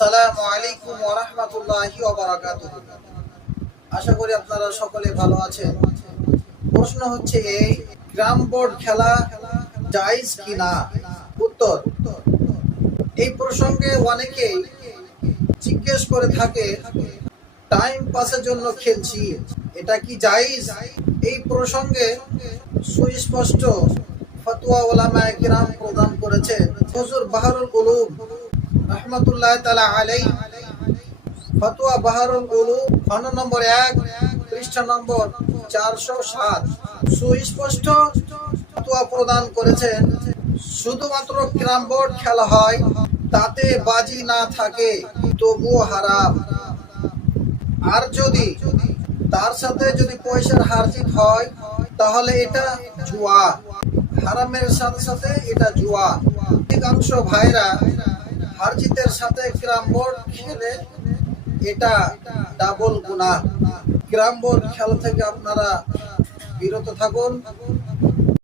আসসালামু আলাইকুম ওয়া রাহমাতুল্লাহি ওয়া বারাকাতুহু। আশা করি আপনারা সকলে ভালো আছেন। প্রশ্ন হচ্ছে এই, গ্রাম বোর্ড খেলা জায়েজ উত্তর, এই প্রসঙ্গে অনেকেই জিজ্ঞেস করে থাকে টাইম পাসের জন্য খেলছি, এটা কি জায়েজ? এই প্রসঙ্গে সুস্পষ্ট ফতোয়া ওলামায়ে কিরাম প্রদান করেছেন হুজুর বাহারুল উলুম। নম্বর এক নম্বর চারশো সাত। সুস্পষ্ট প্রদান করেছেন, শুধুমাত্র ক্রাম বোর্ড খেলা হয়, তাতে বাজি না থাকে, তবুও হারাম। আর যদি তার সাথে যদি পয়সার হারজিত হয়, তাহলে এটা জুয়া। হারামের সাথে সাথে এটা জুয়া। অধিকাংশ ভাইরা হারজিতের সাথে ক্রাম বোর্ড খেলে এটা ডাবল গুণা ক্রাম বোর্ড খেলা থেকে আপনারা বিরত থাকুন।